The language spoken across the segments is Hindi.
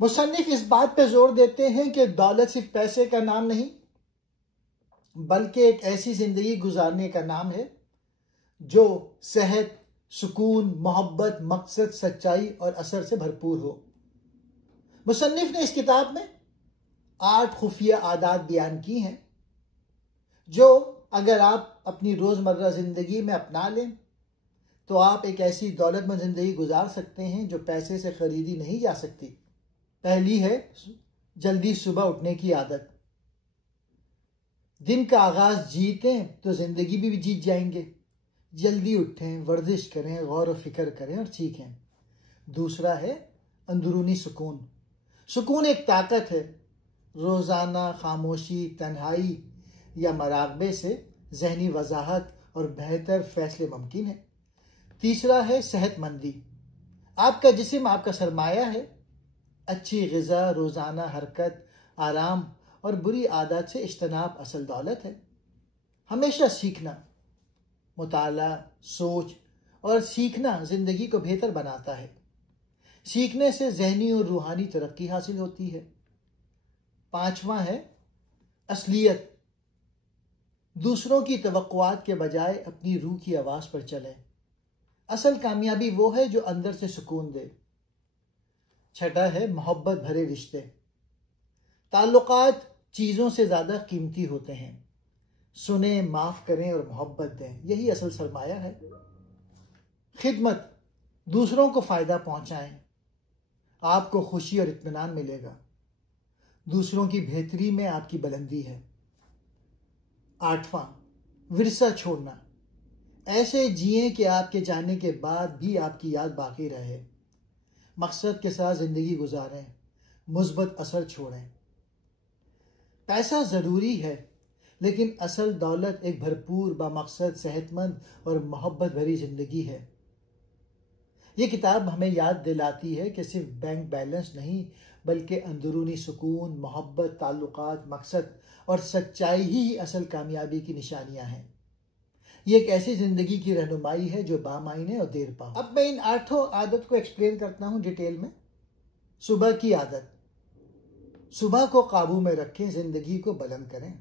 मुसन्निफ इस बात पर जोर देते हैं कि दौलत सिर्फ पैसे का नाम नहीं, बल्कि एक ऐसी जिंदगी गुजारने का नाम है जो सेहत, सुकून, मोहब्बत, मकसद, सच्चाई और असर से भरपूर हो। मुसन्निफ ने इस किताब में 8 खुफिया आदात बयान की हैं जो अगर आप अपनी रोजमर्रा जिंदगी में अपना लें तो आप एक ऐसी दौलतमंद जिंदगी गुजार सकते हैं जो पैसे से खरीदी नहीं जा सकती। पहली है जल्दी सुबह उठने की आदत। दिन का आगाज जीतें तो जिंदगी भी जीत जाएंगे। जल्दी उठें, वर्जिश करें, गौर व फिक्र करें और सीखें। दूसरा है अंदरूनी सुकून। सुकून एक ताकत है। रोजाना खामोशी, तन्हाई या मराकबे से जहनी वजाहत और बेहतर फैसले मुमकिन है। तीसरा है सेहतमंदी। आपका जिस्म आपका सरमाया है। अच्छी ग़िज़ा, रोजाना हरकत, आराम और बुरी आदत से इज्तनाब असल दौलत है। हमेशा सीखना, मुताला, सोच और सीखना जिंदगी को बेहतर बनाता है। सीखने से जहनी और रूहानी तरक्की हासिल होती है। 5वां है असलियत। दूसरों की तवक्कुआत के बजाय अपनी रूह की आवाज पर चलें। असल कामयाबी वो है जो अंदर से सुकून दे। 6 है मोहब्बत भरे रिश्ते। ताल्लुकात चीजों से ज्यादा कीमती होते हैं। सुने, माफ करें और मोहब्बत दें, यही असल सरमाया है। खिदमत, दूसरों को फायदा पहुंचाएं। आपको खुशी और इत्मीनान मिलेगा। दूसरों की बेहतरी में आपकी बुलंदी है। 8वां विरसा छोड़ना। ऐसे जिए कि आपके जाने के बाद भी आपकी याद बाकी रहे। मकसद के साथ जिंदगी गुजारें, मुस्बत असर छोड़ें। पैसा जरूरी है, लेकिन असल दौलत एक भरपूर, बामकसद, सेहतमंद और मोहब्बत भरी जिंदगी है। ये किताब हमें याद दिलाती है कि सिर्फ बैंक बैलेंस नहीं, बल्कि अंदरूनी सुकून, मोहब्बत, ताल्लुकात, मकसद और सच्चाई ही असल कामयाबी की निशानियां हैं। ये एक ऐसी जिंदगी की रहनुमाई है जो बामायने और देर पा। अब मैं इन 8 आदत को एक्सप्लेन करता हूं डिटेल में। सुबह की आदत। सुबह को काबू में रखें, जिंदगी को बुलंद करें।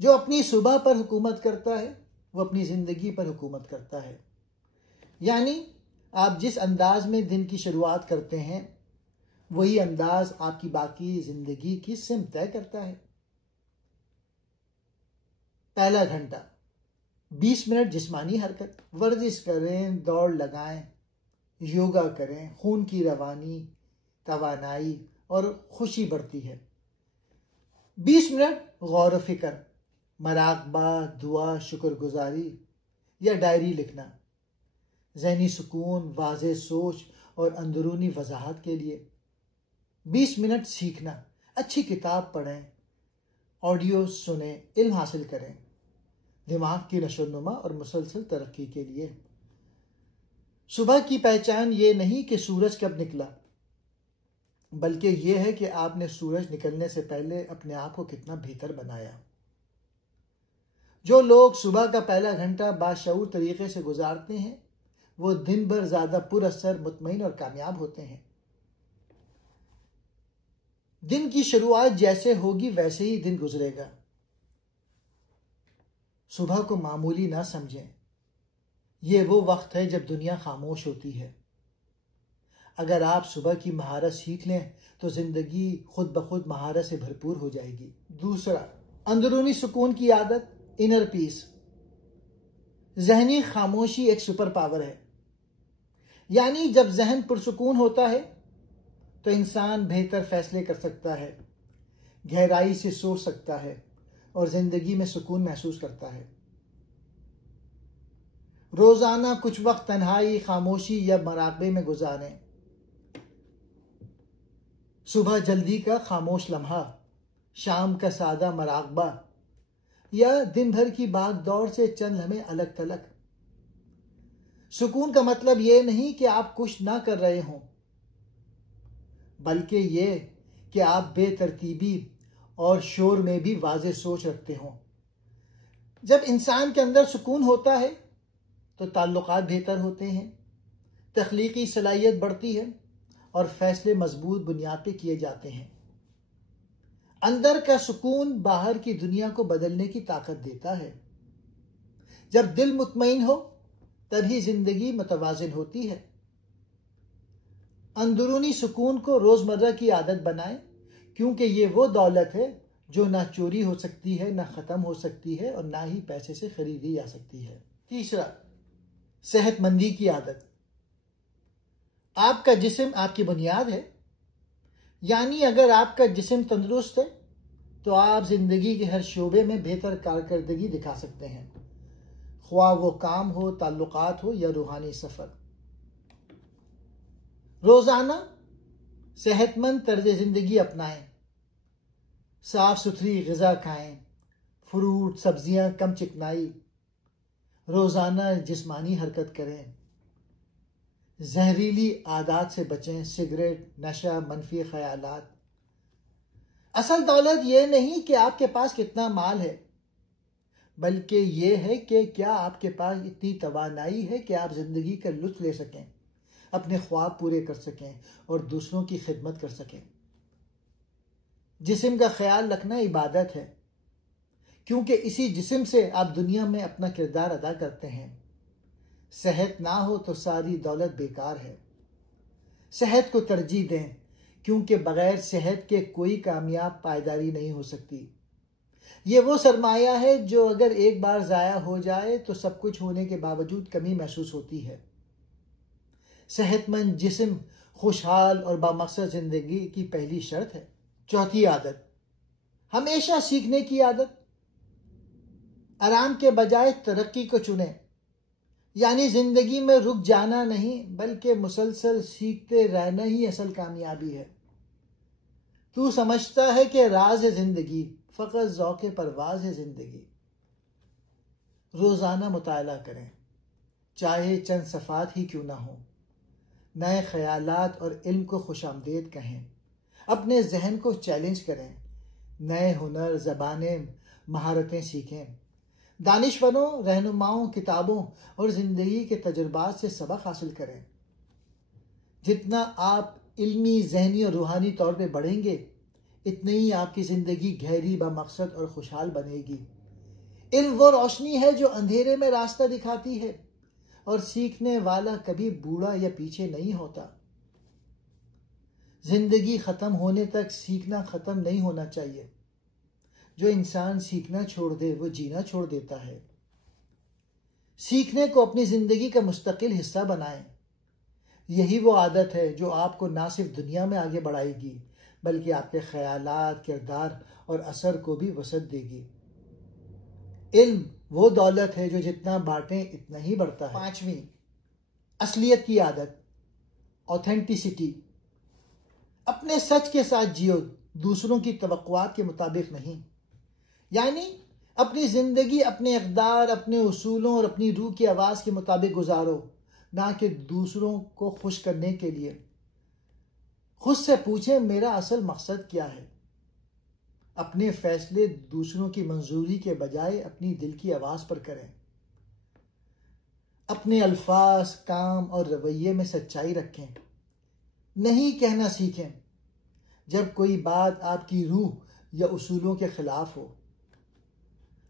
जो अपनी सुबह पर हुकूमत करता है वो अपनी जिंदगी पर हुकूमत करता है। यानी आप जिस अंदाज में दिन की शुरुआत करते हैं वही अंदाज आपकी बाकी जिंदगी की सिमत तय करता है। पहला घंटा 20 मिनट जिस्मानी हरकत। वर्जिश करें, दौड़ लगाएं, योगा करें। खून की रवानी, तवानाई और खुशी बढ़ती है। 20 मिनट गौर व फिक्र, मराकबा, दुआ, शुक्रगुजारी या डायरी लिखना। जहनी सुकून, वाज़े सोच और अंदरूनी वजाहत के लिए। 20 मिनट सीखना। अच्छी किताब पढ़ें, ऑडियो सुने, इल्म हासिल करें। दिमाग की नशोनुमा और मुसलसल तरक्की के लिए। सुबह की पहचान ये नहीं कि सूरज कब निकला, बल्कि यह है कि आपने सूरज निकलने से पहले अपने आप को कितना बेहतर बनाया। जो लोग सुबह का पहला घंटा बाशऊर तरीके से गुजारते हैं वो दिन भर ज्यादा पुरअसर, मुतमईन और कामयाब होते हैं। दिन की शुरुआत जैसे होगी वैसे ही दिन गुजरेगा। सुबह को मामूली ना समझें। ये वो वक्त है जब दुनिया खामोश होती है। अगर आप सुबह की महारत सीख लें तो जिंदगी खुद ब खुद महारत से भरपूर हो जाएगी। दूसरा, अंदरूनी सुकून की आदत, इनर पीस। जहनी खामोशी एक सुपर पावर है। यानी जब जहन पुरसुकून होता है तो इंसान बेहतर फैसले कर सकता है, गहराई से सोच सकता है और जिंदगी में सुकून महसूस करता है। रोजाना कुछ वक्त तन्हाई, खामोशी या मराकबे में गुजारें। सुबह जल्दी का खामोश लम्हा, शाम का सादा मराकबा या दिन भर की भाग दौड़ से चंद लम्हे अलग थलग। सुकून का मतलब यह नहीं कि आप कुछ ना कर रहे हों, बल्कि यह कि आप बेतरतीबी और शोर में भी वाज़े सोच रखते हों। जब इंसान के अंदर सुकून होता है तो ताल्लुकात बेहतर होते हैं, तख्लीकी सलाहियत बढ़ती है और फैसले मजबूत बुनियाद पे किए जाते हैं। अंदर का सुकून बाहर की दुनिया को बदलने की ताकत देता है। जब दिल मुतमईन हो तभी जिंदगी मुतवाजिन होती है। अंदरूनी सुकून को रोजमर्रा की आदत बनाएं, क्योंकि ये वो दौलत है जो ना चोरी हो सकती है, ना खत्म हो सकती है और ना ही पैसे से खरीदी जा सकती है। तीसरा, सेहतमंदी की आदत। आपका जिस्म आपकी बुनियाद है, यानी अगर आपका जिस्म तंदुरुस्त है तो आप जिंदगी के हर शोबे में बेहतर कारकर्दगी दिखा सकते हैं, ख्वाह वो काम हो, ताल्लुकात हो या रूहानी सफर। रोजाना सेहतमंद तर्ज जिंदगी अपनाएं, साफ सुथरी ग़िज़ा खाएं, फ्रूट सब्जियां कम चिकनाई, रोजाना जिस्मानी हरकत करें, जहरीली आदत से बचें, सिगरेट, नशा, मनफी ख्यालात। असल दौलत यह नहीं कि आपके पास कितना माल है, बल्कि यह है कि क्या आपके पास इतनी तवानाई है कि आप जिंदगी का लुत्फ ले सकें, अपने ख्वाब पूरे कर सकें और दूसरों की खिदमत कर सकें। जिस्म का ख्याल रखना इबादत है, क्योंकि इसी जिस्म से आप दुनिया में अपना किरदार अदा करते हैं। सेहत ना हो तो सारी दौलत बेकार है। सेहत को तरजीह दें, क्योंकि बगैर सेहत के कोई कामयाब पायदारी नहीं हो सकती। ये वो सरमाया है जो अगर एक बार ज़ाया हो जाए तो सब कुछ होने के बावजूद कमी महसूस होती है। सेहतमंद जिस्म खुशहाल और बामकसद जिंदगी की पहली शर्त है। चौथी आदत, हमेशा सीखने की आदत। आराम के बजाय तरक्की को चुनें, यानी जिंदगी में रुक जाना नहीं बल्कि मुसलसल सीखते रहना ही असल कामयाबी है। तू समझता है कि राज है जिंदगी, फकत ज़ौक़े परवाज है जिंदगी। रोजाना मुताला करें, चाहे चंद सफ़ात ही क्यों ना हो। नए ख्यालात और इल्म को खुशामदीद कहें, अपने जहन को चैलेंज करें, नए हुनर, ज़बानें, महारतें सीखें। दानिशवरों, रहनुमाओं, किताबों और जिंदगी के तजुर्बात से सबक हासिल करें। जितना आप इल्मी, ज़हनी और रूहानी तौर पे बढ़ेंगे, इतनी ही आपकी जिंदगी गहरी, बामकसद और खुशहाल बनेगी। इल्म वो रोशनी है जो अंधेरे में रास्ता दिखाती है और सीखने वाला कभी बूढ़ा या पीछे नहीं होता। जिंदगी खत्म होने तक सीखना खत्म नहीं होना चाहिए। जो इंसान सीखना छोड़ दे वो जीना छोड़ देता है। सीखने को अपनी जिंदगी का मुस्तकिल हिस्सा बनाएं। यही वो आदत है जो आपको ना सिर्फ दुनिया में आगे बढ़ाएगी बल्कि आपके ख्यालात, किरदार और असर को भी वसअत देगी। इल्म वो दौलत है जो जितना बांटें इतना ही बढ़ता है। पांचवी, असलियत की आदत, ऑथेंटिसिटी। अपने सच के साथ जियो, दूसरों की तवक्कुआत के मुताबिक नहीं। यानी अपनी जिंदगी अपने इक़दार, अपने उसूलों और अपनी रूह की आवाज़ के मुताबिक गुजारो, ना कि दूसरों को खुश करने के लिए। खुद से पूछें, मेरा असल मकसद क्या है। अपने फैसले दूसरों की मंजूरी के बजाय अपनी दिल की आवाज़ पर करें। अपने अल्फाज, काम और रवैये में सच्चाई रखें। नहीं कहना सीखें जब कोई बात आपकी रूह या उसूलों के खिलाफ हो।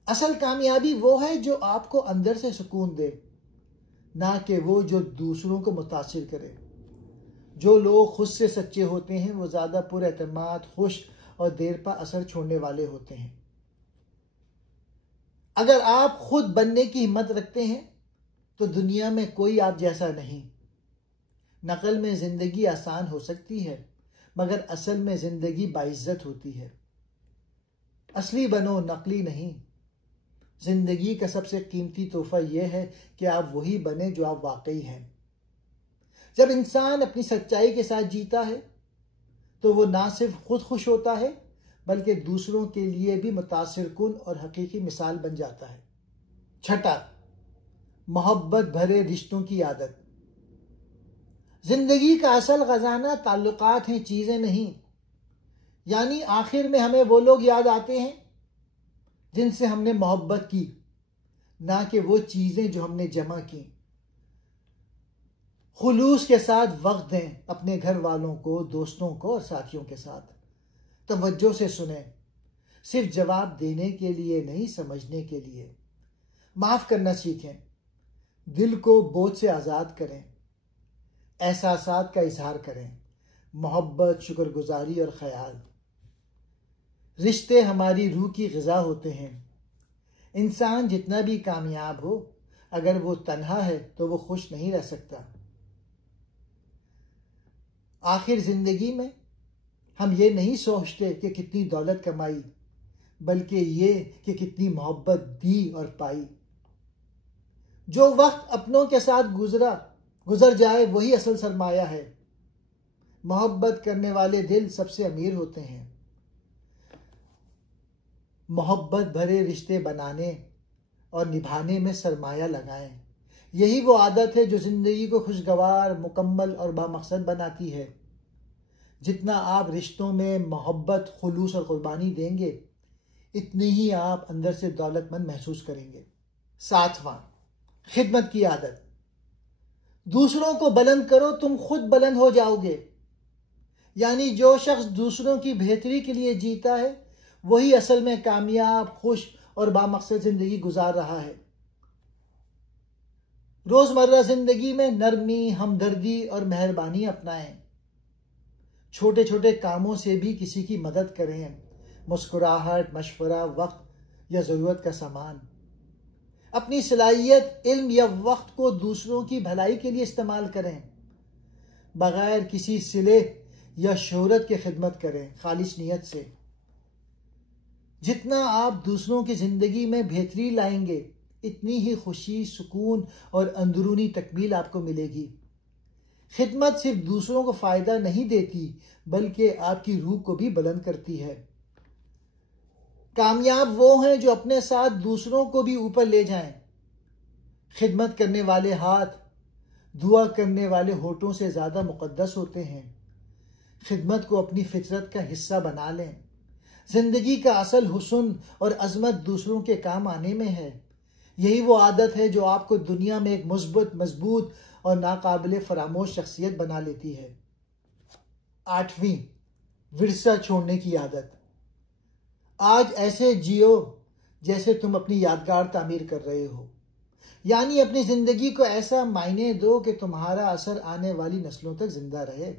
असल कामयाबी वो है जो आपको अंदर से सुकून दे, ना कि वो जो दूसरों को मुतासिर करे। जो लोग खुद से सच्चे होते हैं वो ज्यादा पुरएतमाद, खुश और देर पा असर छोड़ने वाले होते हैं। अगर आप खुद बनने की हिम्मत रखते हैं तो दुनिया में कोई आप जैसा नहीं। नकल में जिंदगी आसान हो सकती है, मगर असल में जिंदगी बाइज्जत होती है। असली बनो, नकली नहीं। जिंदगी का सबसे कीमती तोहफा यह है कि आप वही बने जो आप वाकई हैं। जब इंसान अपनी सच्चाई के साथ जीता है तो वो ना सिर्फ खुद खुश होता है बल्कि दूसरों के लिए भी मुतासिर कुन और हकीकी मिसाल बन जाता है। छठा, मोहब्बत भरे रिश्तों की आदत। जिंदगी का असल खजाना ताल्लुकात हैं, चीजें नहीं। यानी आखिर में हमें वो लोग याद आते हैं जिनसे हमने मोहब्बत की, ना कि वो चीजें जो हमने जमा की। खुलूस के साथ वक्त दें अपने घर वालों को, दोस्तों को और साथियों के साथ। तवज्जो से सुने, सिर्फ जवाब देने के लिए नहीं, समझने के लिए। माफ करना सीखें, दिल को बोझ से आज़ाद करें, एहसासात का इजहार करें, मोहब्बत, शुक्रगुजारी और ख्याल। रिश्ते हमारी रूह की ग़िज़ा होते हैं। इंसान जितना भी कामयाब हो, अगर वो तन्हा है तो वो खुश नहीं रह सकता। आखिर जिंदगी में हम ये नहीं सोचते कि कितनी दौलत कमाई, बल्कि ये कि कितनी मोहब्बत दी और पाई। जो वक्त अपनों के साथ गुजर जाए वही असल सरमाया है। मोहब्बत करने वाले दिल सबसे अमीर होते हैं। मोहब्बत भरे रिश्ते बनाने और निभाने में सरमाया लगाएं। यही वो आदत है जो जिंदगी को खुशगवार, मुकम्मल और बामकसद बनाती है। जितना आप रिश्तों में मोहब्बत, खुलूस और कुर्बानी देंगे, इतनी ही आप अंदर से दौलतमंद महसूस करेंगे। 7वां, खिदमत की आदत। दूसरों को बुलंद करो, तुम खुद बुलंद हो जाओगे। यानी जो शख्स दूसरों की बेहतरी के लिए जीता है, वही असल में कामयाब, खुश और बामकसद जिंदगी गुजार रहा है। रोजमर्रा जिंदगी में नरमी, हमदर्दी और मेहरबानी अपनाएं। छोटे छोटे कामों से भी किसी की मदद करें। मुस्कुराहट, मशवरा, वक्त या जरूरत का सामान। अपनी सलाहियत, इल्म या वक्त को दूसरों की भलाई के लिए इस्तेमाल करें। बगैर किसी सिले या शोहरत की खिदमत करें, खालिस नियत से। जितना आप दूसरों की जिंदगी में बेहतरी लाएंगे, इतनी ही खुशी, सुकून और अंदरूनी तकमील आपको मिलेगी। खिदमत सिर्फ दूसरों को फायदा नहीं देती, बल्कि आपकी रूह को भी बुलंद करती है। कामयाब वो हैं जो अपने साथ दूसरों को भी ऊपर ले जाएं। खिदमत करने वाले हाथ दुआ करने वाले होठों से ज्यादा मुकद्दस होते हैं। खिदमत को अपनी फितरत का हिस्सा बना लें। जिंदगी का असल हुस्न और अजमत दूसरों के काम आने में है। यही वो आदत है जो आपको दुनिया में एक मुस्बत, मजबूत और नाकाबिले फरामोश शख्सियत बना लेती है। 8वीं, विरसा छोड़ने की आदत। आज ऐसे जियो जैसे तुम अपनी यादगार तामीर कर रहे हो। यानी अपनी जिंदगी को ऐसा मायने दो कि तुम्हारा असर आने वाली नस्लों तक जिंदा रहे।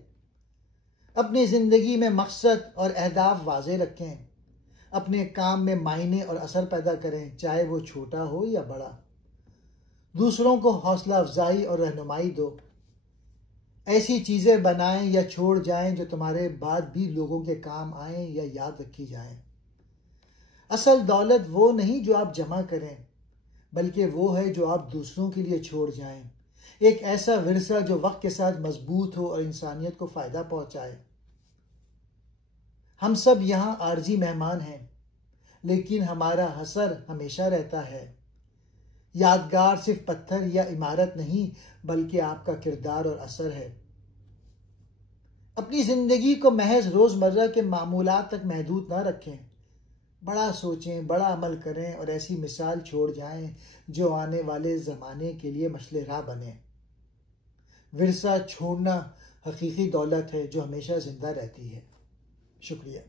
अपनी जिंदगी में मकसद और अहदाफ वाज़े रखें। अपने काम में मायने और असर पैदा करें, चाहे वो छोटा हो या बड़ा। दूसरों को हौसला अफजाई और रहनुमाई दो। ऐसी चीजें बनाएं या छोड़ जाएं जो तुम्हारे बाद भी लोगों के काम आएं या याद रखी जाएं। असल दौलत वो नहीं जो आप जमा करें, बल्कि वो है जो आप दूसरों के लिए छोड़ जाएं। एक ऐसा विरसा जो वक्त के साथ मजबूत हो और इंसानियत को फायदा पहुंचाए। हम सब यहाँ आर्जी मेहमान हैं, लेकिन हमारा असर हमेशा रहता है। यादगार सिर्फ पत्थर या इमारत नहीं, बल्कि आपका किरदार और असर है। अपनी जिंदगी को महज रोजमर्रा के मामूलात तक महदूद ना रखें। बड़ा सोचें, बड़ा अमल करें और ऐसी मिसाल छोड़ जाएं जो आने वाले जमाने के लिए मशले राह बने। विरसा छोड़ना हकीकी दौलत है जो हमेशा जिंदा रहती है। शुक्रिया।